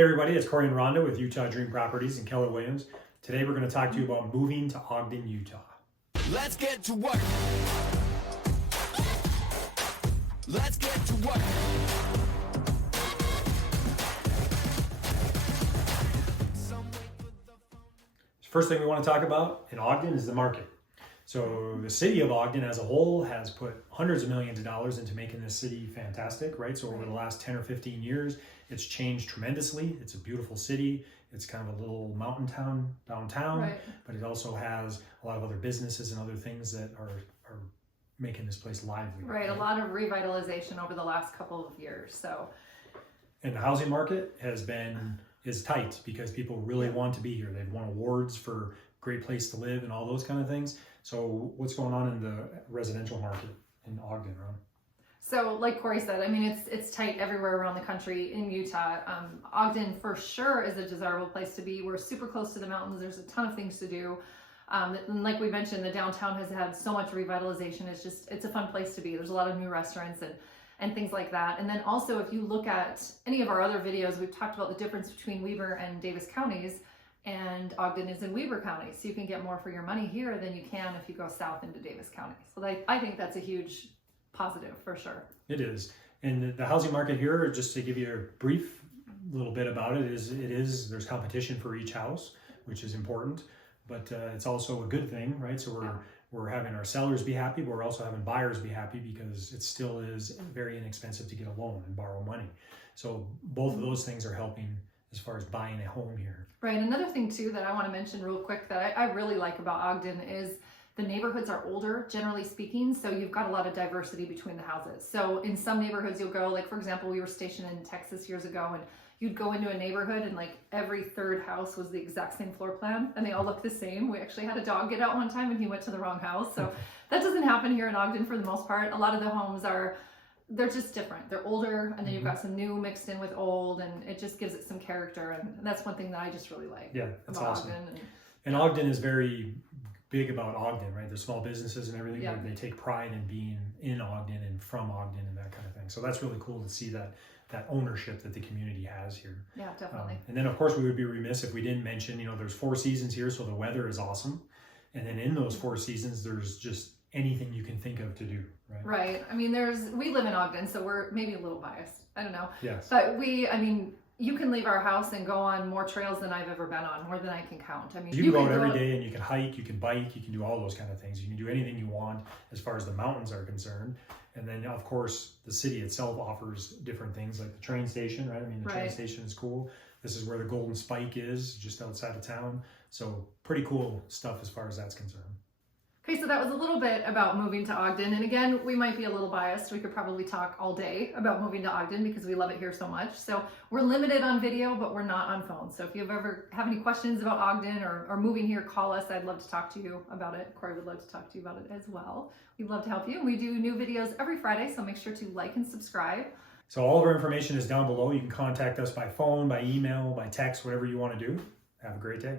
Hey everybody, it's Cory and Rhonda with Utah Dream Properties in Keller, Williams. Today we're going to talk to you about moving to Ogden, Utah. Let's get to work. Let's get to work. First thing we want to talk about in Ogden is the market. So the city of Ogden as a whole has put hundreds of millions of dollars into making this city fantastic, right? So over the last 10 or 15 years, it's changed tremendously. It's a beautiful city. It's kind of a little mountain town downtown, Right. but it also has a lot of other businesses and other things that are making this place lively. Right, a lot of revitalization over the last couple of years. So, And the housing market is tight because people really want to be here. They've won awards for great place to live and all those kind of things. So what's going on in the residential market in Ogden, Ron? so like Cory said, I mean, it's tight everywhere around the country. In Utah, Ogden for sure is a desirable place to be. We're super close to the mountains. There's a ton of things to do. And like we mentioned, the downtown has had so much revitalization. It's a fun place to be. There's a lot of new restaurants and things like that. And then also, if you look at any of our other videos, we've talked about the difference between Weber and Davis counties, and Ogden is in Weber County. So you can get more for your money here than you can if you go south into Davis County. So I think that's a huge positive for sure. It is. And the housing market here, just to give you a brief little bit about it, there's competition for each house, which is important, but it's also a good thing, right? So we're having our sellers be happy, but we're also having buyers be happy because it still is very inexpensive to get a loan and borrow money. So both of those things are helping as far as buying a home here. Right. Another thing too that I want to mention real quick that I really like about Ogden is the neighborhoods are older, generally speaking, so you've got a lot of diversity between the houses. So in some neighborhoods you'll go, like for example, we were stationed in Texas years ago, and you'd go into a neighborhood and like every third house was the exact same floor plan and they all looked the same. We actually had a dog get out one time and he went to the wrong house. So that doesn't happen here in Ogden for the most part. A lot of the homes they're just different. They're older, and then you've got some new mixed in with old, and it just gives it some character. And that's one thing that I just really like. Yeah, that's about awesome. Ogden. And Ogden is very big about Ogden, right? There's small businesses and everything. Yeah. They take pride in being in Ogden and from Ogden and that kind of thing. So that's really cool to see that ownership that the community has here. Yeah, definitely. And then of course we would be remiss if we didn't mention, there's 4 seasons here, so the weather is awesome. And then in those 4 seasons, there's just anything you can think of to do, right? Right. I mean, we live in Ogden, so we're maybe a little biased. I don't know. Yes. But you can leave our house and go on more trails than I've ever been on, more than I can count. I mean, you can go out every day, and you can hike, you can bike, you can do all those kind of things. You can do anything you want as far as the mountains are concerned. And then of course the city itself offers different things like the train station, right? I mean, the train station is cool. This is where the Golden Spike is, just outside of town. So pretty cool stuff as far as that's concerned. Okay, so that was a little bit about moving to Ogden. And again, we might be a little biased. We could probably talk all day about moving to Ogden because we love it here so much. So we're limited on video, but we're not on phone. So if you ever have any questions about Ogden or moving here, call us. I'd love to talk to you about it. Cory would love to talk to you about it as well. We'd love to help you. And we do new videos every Friday, so make sure to like and subscribe. So all of our information is down below. You can contact us by phone, by email, by text, whatever you want to do. Have a great day.